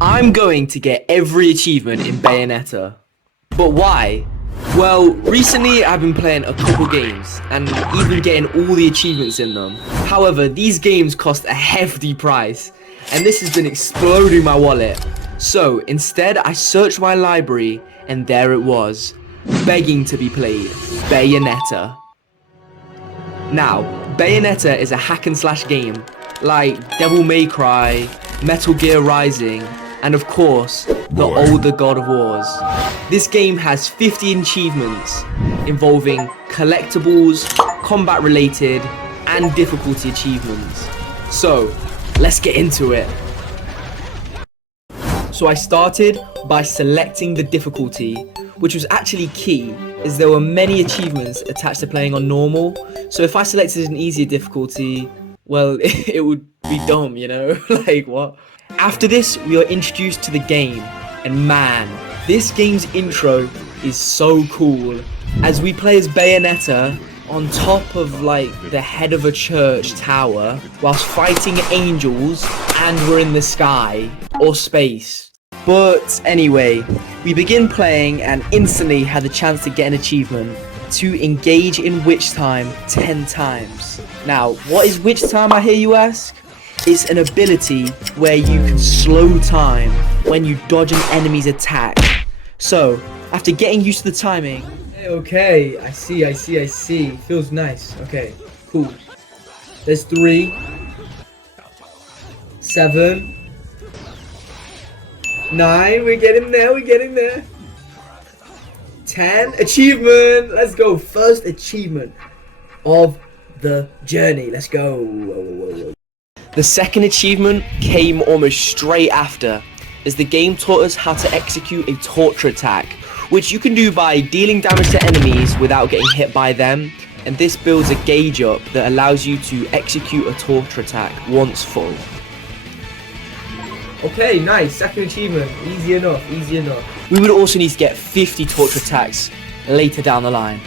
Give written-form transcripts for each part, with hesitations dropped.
I'm going to get every achievement in Bayonetta. But why? Well, recently I've been playing a couple games and even getting all the achievements in them. However, these games cost a hefty price and this has been exploding my wallet. So instead I searched my library and there it was, begging to be played, Bayonetta. Now, Bayonetta is a hack and slash game like Devil May Cry, Metal Gear Rising, and of course, the older God of Wars. This game has 50 achievements involving collectibles, combat related, and difficulty achievements. So, let's get into it. So I started by selecting the difficulty, which was actually key, as there were many achievements attached to playing on normal. So if I selected an easier difficulty, well, it would be dumb, you know? Like, what? After this, we are introduced to the game, and man, this game's intro is so cool, as we play as Bayonetta on top of like the head of a church tower whilst fighting angels, and we're in the sky or space. But anyway, we begin playing and instantly had the chance to get an achievement to engage in witch time 10 times. Now, what is witch time, I hear you ask? It's an ability where you can slow time when you dodge an enemy's attack. So, after getting used to the timing... Okay, I see. Feels nice. Okay, cool. There's 3, 7, 9, we're getting there. 10, achievement! Let's go, first achievement of the journey. Let's go. Whoa. The second achievement came almost straight after, as the game taught us how to execute a torture attack, which you can do by dealing damage to enemies without getting hit by them, and this builds a gauge up that allows you to execute a torture attack once full. Okay, nice, second achievement, easy enough. We would also need to get 50 torture attacks later down the line.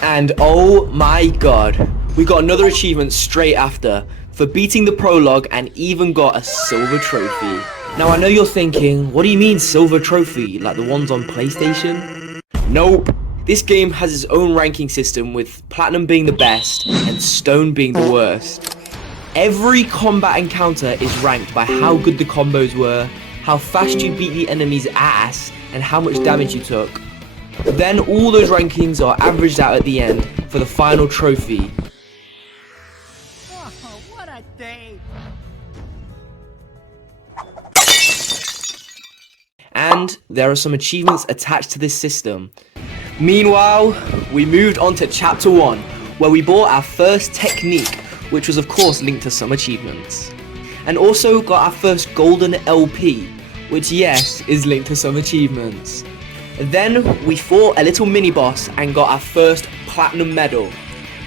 And oh my god, we got another achievement straight after, for beating the prologue and even got a silver trophy. Now I know you're thinking, what do you mean silver trophy, like the ones on PlayStation? Nope, this game has its own ranking system with platinum being the best and stone being the worst. Every combat encounter is ranked by how good the combos were, how fast you beat the enemy's ass, and how much damage you took. Then all those rankings are averaged out at the end for the final trophy. What a day! And there are some achievements attached to this system. Meanwhile, we moved on to chapter 1, where we bought our first technique, which was of course linked to some achievements. And also got our first golden LP, which yes, is linked to some achievements. Then we fought a little mini boss and got our first platinum medal.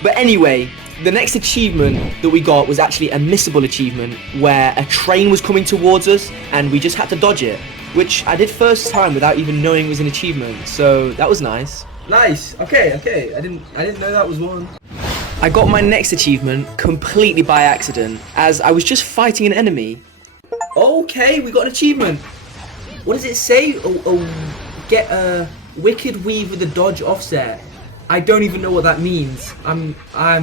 But anyway, the next achievement that we got was actually a missable achievement where a train was coming towards us and we just had to dodge it, which I did first time without even knowing it was an achievement, so that was nice. Nice, okay, I didn't know that was one. I got my next achievement completely by accident, as I was just fighting an enemy. Okay, we got an achievement. What does it say? Get a wicked weave with a dodge offset. I don't even know what that means. I'm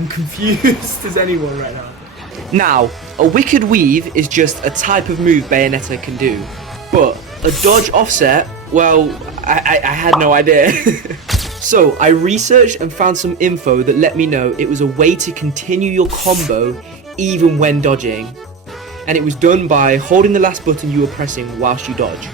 confused as anyone right now. Now, a wicked weave is just a type of move Bayonetta can do, but a dodge offset, well, I had no idea. So I researched and found some info that let me know it was a way to continue your combo even when dodging. And it was done by holding the last button you were pressing whilst you dodge.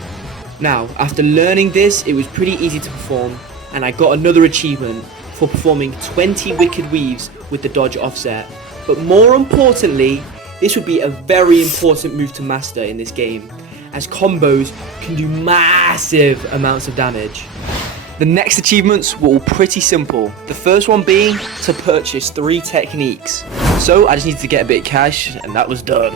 Now, after learning this, it was pretty easy to perform, and I got another achievement for performing 20 wicked weaves with the dodge offset. But more importantly, this would be a very important move to master in this game, as combos can do massive amounts of damage. The next achievements were all pretty simple, the first one being to purchase 3 techniques. So I just needed to get a bit of cash and that was done.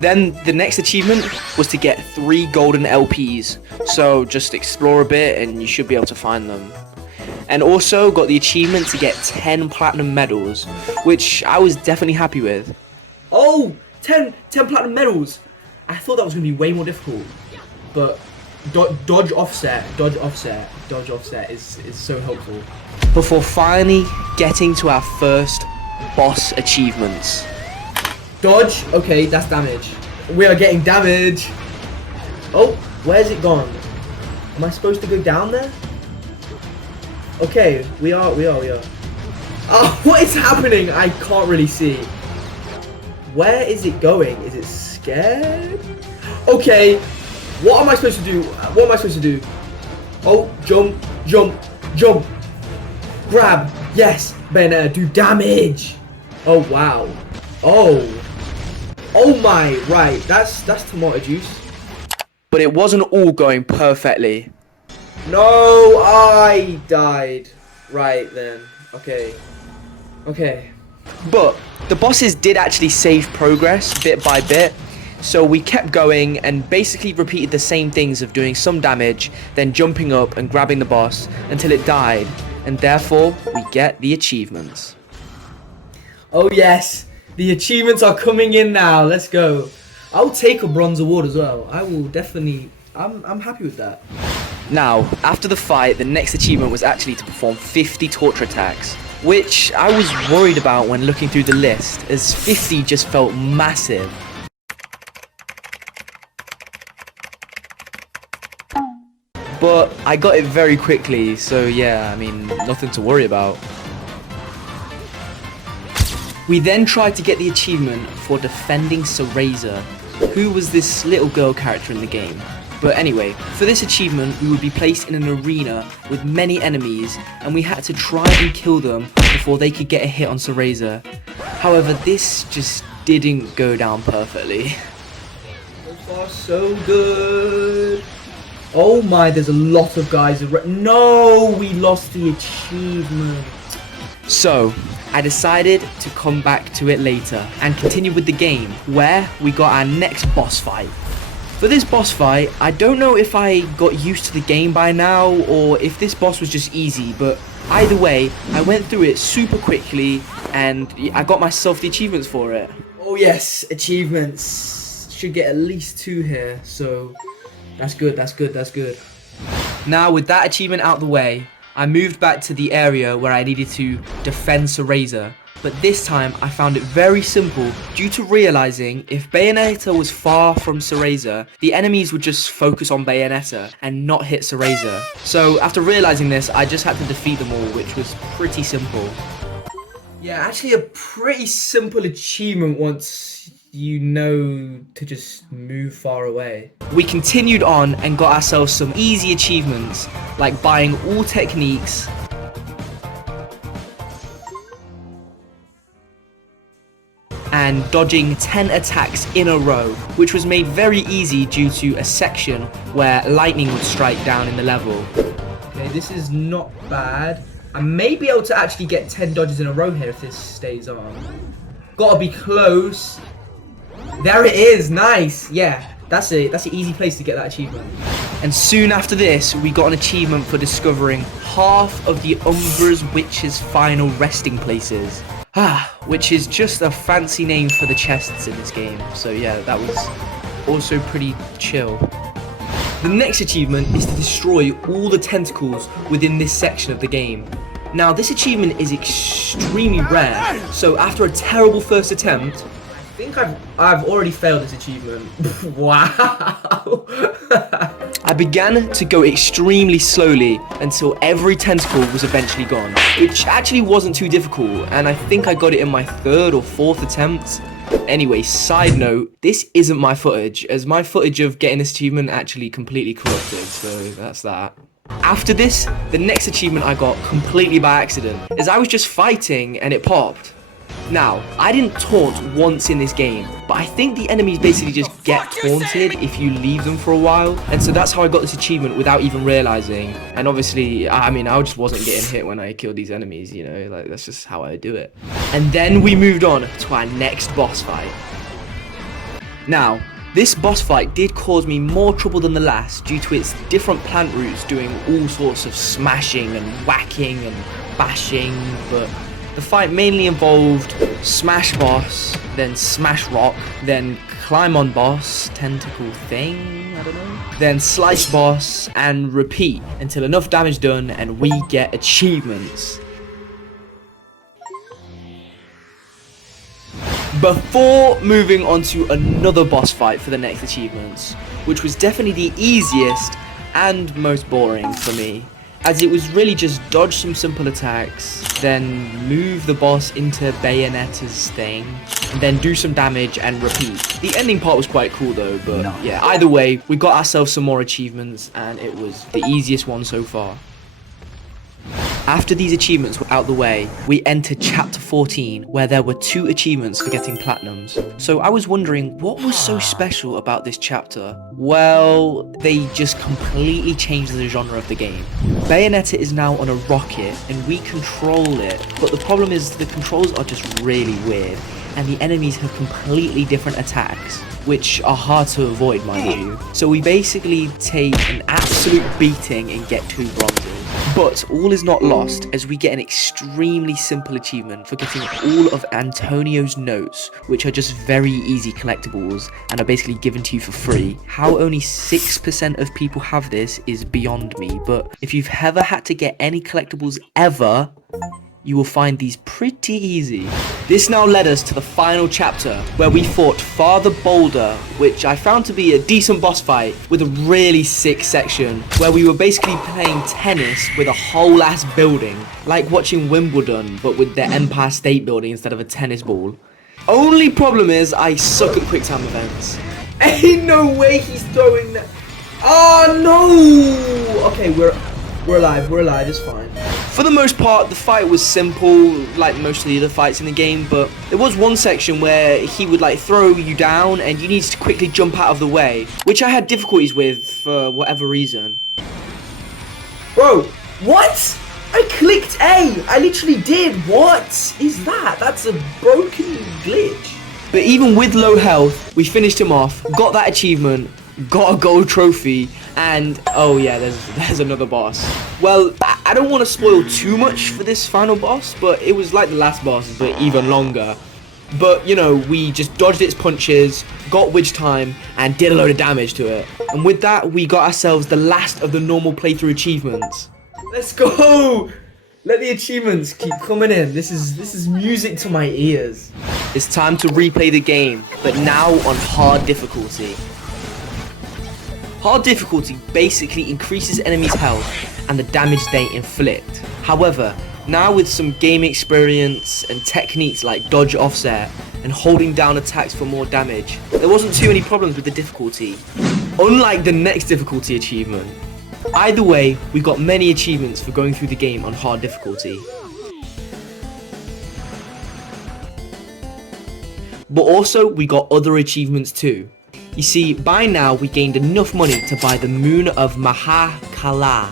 Then the next achievement was to get 3 golden LPs, so just explore a bit and you should be able to find them. And also got the achievement to get 10 platinum medals, which I was definitely happy with. Oh, 10 platinum medals! I thought that was going to be way more difficult, but dodge offset is so helpful. Before finally getting to our first boss achievements. Dodge, okay, that's damage. We are getting damage. Oh, where's it gone? Am I supposed to go down there? Okay, we are. Oh, what is happening? I can't really see. Where is it going? Is it scared? Okay, what am I supposed to do? What am I supposed to do? Oh, jump. Grab. Yes, Bayonetta, do damage. Oh, wow. Oh my, right. That's tomato juice. But it wasn't all going perfectly. No, I died. Right then. Okay. But the bosses did actually save progress bit by bit. So we kept going and basically repeated the same things of doing some damage, then jumping up and grabbing the boss until it died. And therefore, we get the achievements. Oh yes, the achievements are coming in now. Let's go. I'll take a bronze award as well. I will definitely. I'm happy with that. Now, after the fight, the next achievement was actually to perform 50 torture attacks, which I was worried about when looking through the list, as 50 just felt massive. But I got it very quickly, so yeah, I mean, nothing to worry about. We then tried to get the achievement for defending Cereza, who was this little girl character in the game. But anyway, for this achievement, we would be placed in an arena with many enemies, and we had to try and kill them before they could get a hit on Cereza. However, this just didn't go down perfectly. So far, so good. Oh my, there's a lot of guys. No, we lost the achievement. So, I decided to come back to it later and continue with the game, where we got our next boss fight. For this boss fight, I don't know if I got used to the game by now or if this boss was just easy, but either way, I went through it super quickly and I got myself the achievements for it. Oh yes, achievements. Should get at least 2 here, so that's good. Now with that achievement out the way, I moved back to the area where I needed to defend Cereza. But this time I found it very simple due to realizing if Bayonetta was far from Cereza, the enemies would just focus on Bayonetta and not hit Cereza. So after realizing this, I just had to defeat them all, which was pretty simple. Yeah, actually a pretty simple achievement once you know to just move far away. We continued on and got ourselves some easy achievements, like buying all techniques, and dodging 10 attacks in a row, which was made very easy due to a section where lightning would strike down in the level. Okay, this is not bad. I may be able to actually get 10 dodges in a row here if this stays on. Gotta be close. There it is, nice. Yeah, that's an easy place to get that achievement. And soon after this, we got an achievement for discovering half of the Umbra's Witch's final resting places. Which is just a fancy name for the chests in this game. So yeah, that was also pretty chill. The next achievement is to destroy all the tentacles within this section of the game. Now this achievement is extremely rare, so after a terrible first attempt, I think I've already failed this achievement. Wow. I began to go extremely slowly until every tentacle was eventually gone, which actually wasn't too difficult, and I think I got it in my 3rd or 4th attempt. Anyway, side note, this isn't my footage, as my footage of getting this achievement actually completely corrupted, so that's that. After this, the next achievement I got completely by accident, as I was just fighting and it popped. Now, I didn't taunt once in this game, but I think the enemies basically just get taunted if you leave them for a while, and so that's how I got this achievement without even realizing. And obviously, I mean, I just wasn't getting hit when I killed these enemies, you know, like that's just how I do it. And then we moved on to our next boss fight. Now, this boss fight did cause me more trouble than the last due to its different plant roots doing all sorts of smashing and whacking and bashing, but the fight mainly involved Smash Boss, then Smash Rock, then climb on boss, tentacle thing, I don't know. Then slice boss and repeat until enough damage done and we get achievements. Before moving on to another boss fight for the next achievements, which was definitely the easiest and most boring for me, as it was really just dodge some simple attacks, then move the boss into Bayonetta's thing, and then do some damage and repeat. The ending part was quite cool though, but yeah, either way, we got ourselves some more achievements and it was the easiest one so far. After these achievements were out the way, we entered chapter 14, where there were 2 achievements for getting platinums. So I was wondering, what was so special about this chapter? Well, they just completely changed the genre of the game. Bayonetta is now on a rocket, and we control it, but the problem is the controls are just really weird, and the enemies have completely different attacks, which are hard to avoid, mind you. So we basically take an absolute beating and get 2 bronzes. But all is not lost, as we get an extremely simple achievement for getting all of Antonio's notes, which are just very easy collectibles and are basically given to you for free. How only 6% of people have this is beyond me, but if you've ever had to get any collectibles ever, you will find these pretty easy. This now led us to the final chapter, where we fought Father Boulder, which I found to be a decent boss fight with a really sick section, where we were basically playing tennis with a whole ass building, like watching Wimbledon, but with the Empire State Building instead of a tennis ball. Only problem is, I suck at quick time events. Ain't no way he's throwing that. Oh no! Okay, we're alive, it's fine. For the most part, the fight was simple, like most of the other fights in the game, but there was one section where he would like throw you down and you needed to quickly jump out of the way, which I had difficulties with for whatever reason. Bro, what? I clicked A! I literally did! What is that? That's a broken glitch. But even with low health, we finished him off, got that achievement, got a gold trophy, and oh yeah, there's another boss. Well, I don't want to spoil too much for this final boss, but it was like the last boss, but even longer. But, you know, we just dodged its punches, got witch time, and did a load of damage to it. And with that, we got ourselves the last of the normal playthrough achievements. Let's go! Let the achievements keep coming in. This is music to my ears. It's time to replay the game, but now on hard difficulty. Hard difficulty basically increases enemies' health and the damage they inflict. However, now with some game experience and techniques like dodge offset and holding down attacks for more damage, there wasn't too many problems with the difficulty, unlike the next difficulty achievement. Either way, we got many achievements for going through the game on hard difficulty. But also, we got other achievements too. You see, by now we gained enough money to buy the Moon of Mahakala.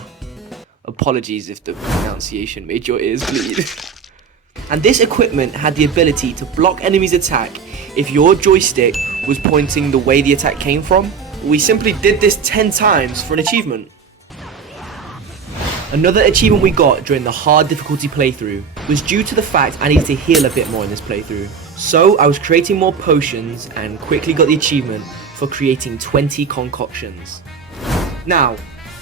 Apologies if the pronunciation made your ears bleed. And this equipment had the ability to block enemies' attack if your joystick was pointing the way the attack came from. We simply did this 10 times for an achievement. Another achievement we got during the hard difficulty playthrough was due to the fact I needed to heal a bit more in this playthrough. So I was creating more potions and quickly got the achievement for creating 20 concoctions. Now,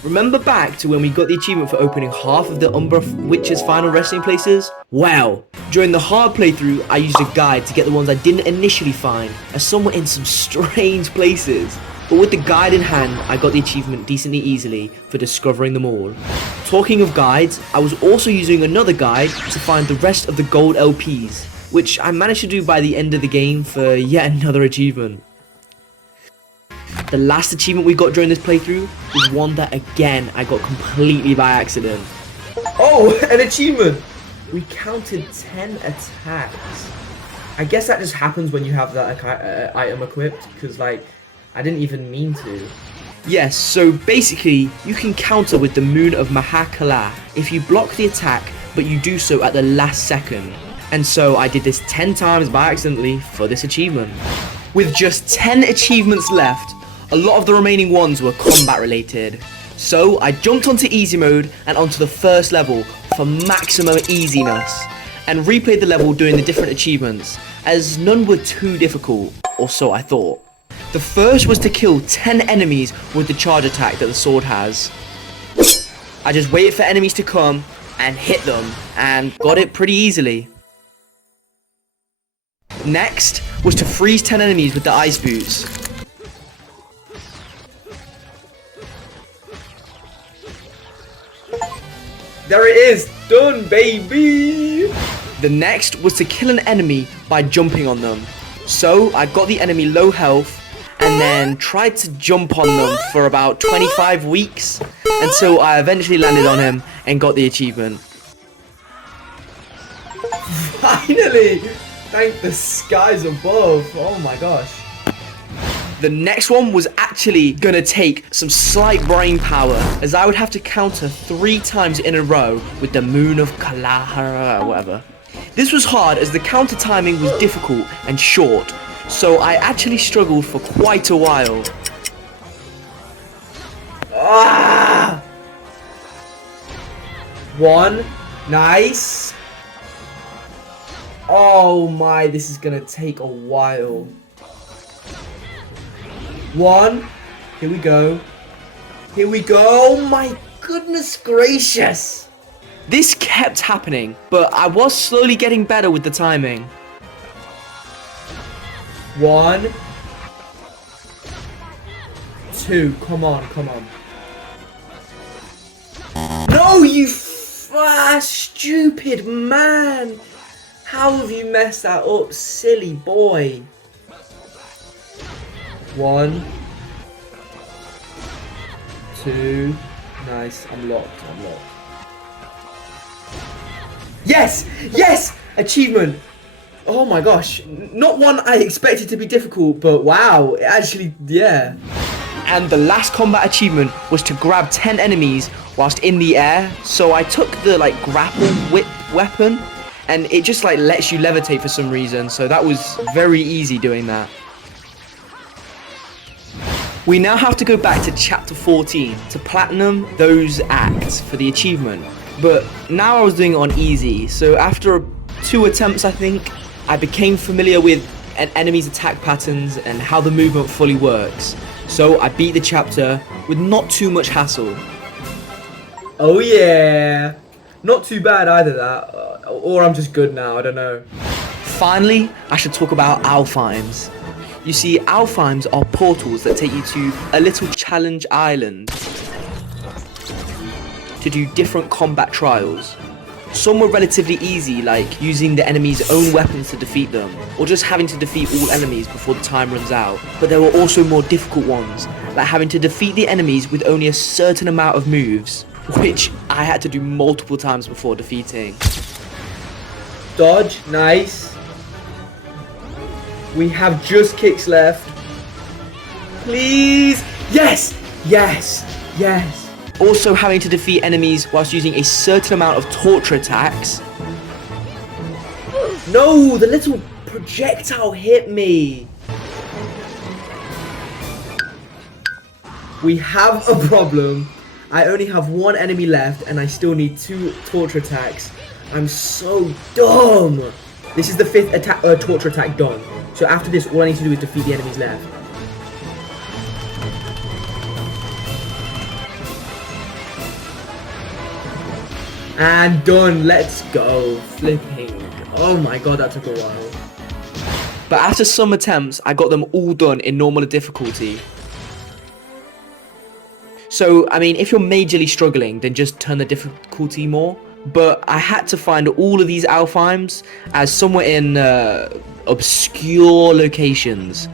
remember back to when we got the achievement for opening half of the Umbra Witch's final resting places? Well, during the hard playthrough, I used a guide to get the ones I didn't initially find, as some were in some strange places. But with the guide in hand, I got the achievement decently easily for discovering them all. Talking of guides, I was also using another guide to find the rest of the gold LPs, which I managed to do by the end of the game for yet another achievement. The last achievement we got during this playthrough was one that again I got completely by accident. Oh, an achievement! We counted 10 attacks. I guess that just happens when you have that item equipped, because like, I didn't even mean to. Yes, so basically, you can counter with the Moon of Mahakala if you block the attack, but you do so at the last second. And so I did this 10 times by accidentally for this achievement. With just 10 achievements left, a lot of the remaining ones were combat related. So I jumped onto easy mode and onto the first level for maximum easiness, and replayed the level doing the different achievements, as none were too difficult, or so I thought. The first was to kill 10 enemies with the charge attack that the sword has. I just waited for enemies to come and hit them and got it pretty easily. Next was to freeze 10 enemies with the ice boots. There it is, done baby! The next was to kill an enemy by jumping on them. So I got the enemy low health and then tried to jump on them for about 25 weeks until I eventually landed on him and got the achievement. Finally! Thank the skies above. Oh my gosh. The next one was actually gonna take some slight brain power, as I would have to counter 3 times in a row with the Moon of Kalahara or whatever. This was hard as the counter timing was difficult and short, so I actually struggled for quite a while. Ah! 1, nice. Oh my, this is gonna take a while. 1, here we go. Here we go. Oh my goodness gracious. This kept happening, but I was slowly getting better with the timing. 1, 2, come on, come on. No, you stupid man. How have you messed that up, silly boy? 1, 2, nice, I'm locked. Yes! Yes! Achievement! Oh my gosh, not one I expected to be difficult, but wow, it actually, yeah. And the last combat achievement was to grab 10 enemies whilst in the air, so I took the grapple whip weapon, and it just lets you levitate for some reason, so that was very easy doing that. We now have to go back to chapter 14 to platinum those acts for the achievement. But now I was doing it on easy, so after 2 attempts I think, I became familiar with an enemy's attack patterns and how the movement fully works. So I beat the chapter with not too much hassle. Oh yeah! Not too bad either that, or I'm just good now, I don't know. Finally, I should talk about Alfheims. You see, Alfheims are portals that take you to a little challenge island to do different combat trials. Some were relatively easy, like using the enemy's own weapons to defeat them, or just having to defeat all enemies before the time runs out. But there were also more difficult ones, like having to defeat the enemies with only a certain amount of moves, which I had to do multiple times before defeating. Dodge, nice. We have just kicks left. Please! Yes! Yes! Yes! Also having to defeat enemies whilst using a certain amount of torture attacks. No! The little projectile hit me! We have a problem. I only have 1 enemy left and I still need 2 torture attacks. I'm so dumb! This is the 5th torture attack done. So after this, all I need to do is defeat the enemies left. And done. Let's go. Flipping. Oh my god, that took a while. But after some attempts, I got them all done in normal difficulty. So, I mean, if you're majorly struggling, then just turn the difficulty more. But I had to find all of these Alfheims as somewhere in obscure locations,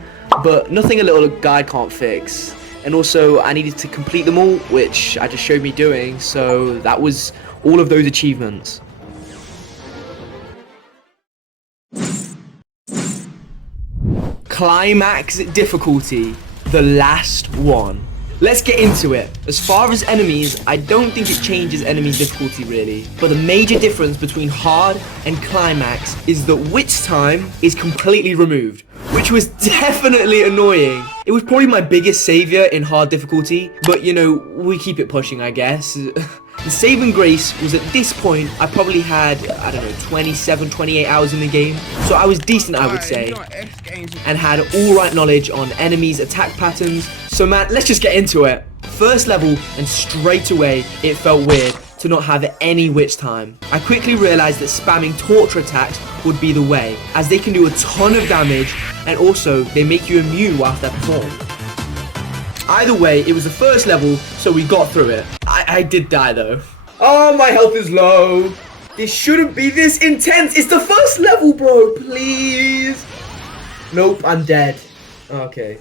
but nothing a little guide can't fix. And also I needed to complete them all, which I just showed me doing, so that was all of those achievements. Climax difficulty, the last one. Let's get into it. As far as enemies, I don't think it changes enemy difficulty really. But the major difference between hard and climax is that witch time is completely removed, which was definitely annoying. It was probably my biggest savior in hard difficulty, but you know, we keep it pushing, I guess. The saving grace was at this point, I probably had, I don't know, 27, 28 hours in the game. So I was decent, I would say, and had alright knowledge on enemies' attack patterns. So man, let's just get into it. First level, and straight away, it felt weird to not have any witch time. I quickly realized that spamming torture attacks would be the way, as they can do a ton of damage, and also, they make you immune whilst they're performed. Either way, it was the first level, so we got through it. I did die though. Oh, my health is low. This shouldn't be this intense. It's the first level, bro. Please. Nope, I'm dead. Okay.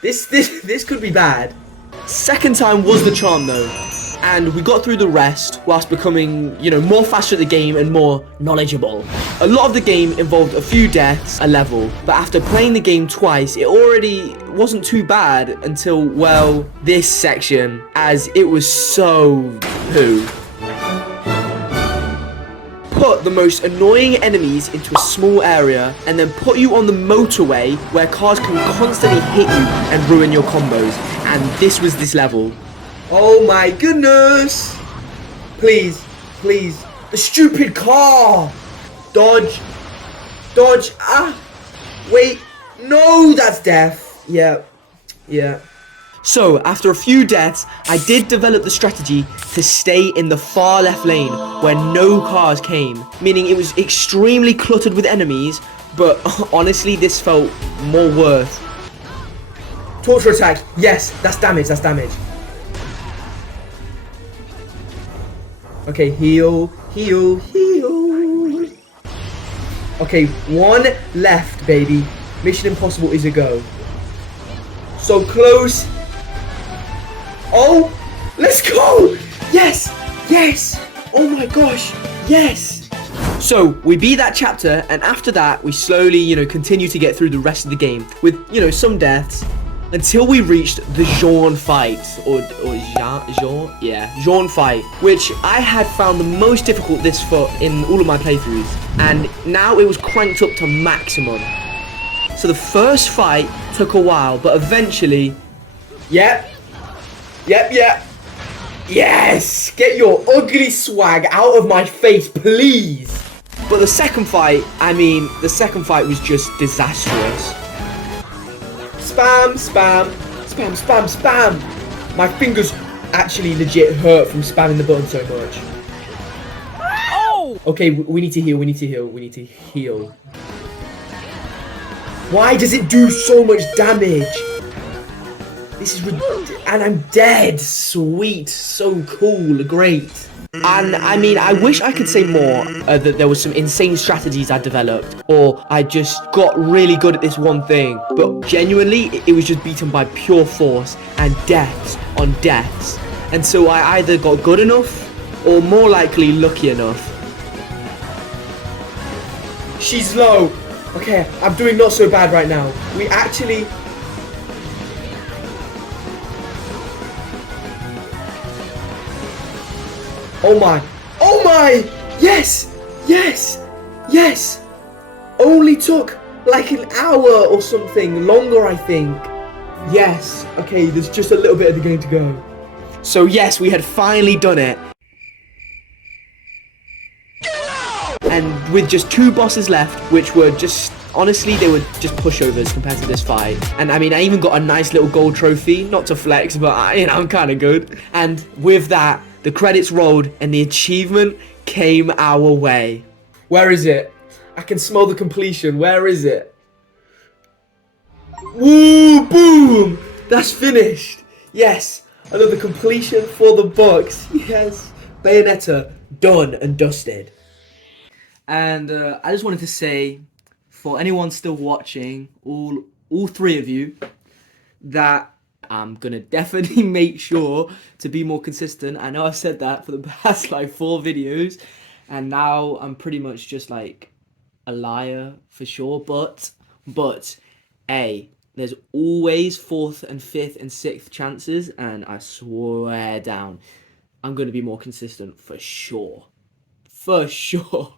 This could be bad. Second time was the charm though. And we got through the rest whilst becoming, you know, more faster at the game and more knowledgeable. A lot of the game involved a few deaths a level, but after playing the game twice, it already wasn't too bad until, well, this section, as it was so poo. Put the most annoying enemies into a small area and then put you on the motorway where cars can constantly hit you and ruin your combos. And this was this level. Oh my goodness! Please, please. The stupid car! Dodge. Dodge. Ah! Wait. No, that's death. Yeah. Yeah. So, after a few deaths, I did develop the strategy to stay in the far left lane where no cars came. Meaning it was extremely cluttered with enemies, but honestly, this felt more worth. Torture attack. Yes, that's damage, that's damage. Okay, heal, heal, heal. Okay, one left, baby. Mission Impossible is a go. So close. Oh, let's go. Yes, yes. Oh my gosh, yes. So we beat that chapter, and after that, we slowly, you know, continue to get through the rest of the game with, you know, some deaths. Until we reached the Jean fight, or Jean, yeah, Jean fight, which I had found the most difficult this foot in all of my playthroughs, and now it was cranked up to maximum. So the first fight took a while, but eventually, yep, yes, get your ugly swag out of my face, please. But the second fight, I mean, the second fight was just disastrous. Spam, spam, spam, spam, spam. My fingers actually legit hurt from spamming the button so much. Oh! Okay, we need to heal, we need to heal, we need to heal. Why does it do so much damage? This is ridiculous. And I'm dead. Sweet, so cool, great. And I mean, I wish I could say more, that there was some insane strategies I developed, or I just got really good at this one thing, but genuinely, it was just beaten by pure force and deaths on deaths. And so I either got good enough, or more likely lucky enough. She's low. Okay, I'm doing not so bad right now. We actually... Oh my, oh my, yes, yes, yes. Only took like an hour or something, longer I think. Yes, okay, there's just a little bit of the game to go. So yes, we had finally done it. And with just 2 bosses left, which were just, honestly, they were just pushovers compared to this fight. And I mean, I even got a nice little gold trophy, not to flex, but you know, I'm kind of good. And with that, the credits rolled and the achievement came our way. Where is it? I can smell the completion. Where is it? Woo, boom! That's finished. Yes, another completion for the books. Yes, Bayonetta, done and dusted. And I just wanted to say, for anyone still watching, all 3 of you, that I'm gonna definitely make sure to be more consistent. I know I've said that for the past like 4 videos, and now I'm pretty much just like a liar for sure. But hey, there's always 4th and 5th and 6th chances, and I swear down, I'm gonna be more consistent for sure. For sure.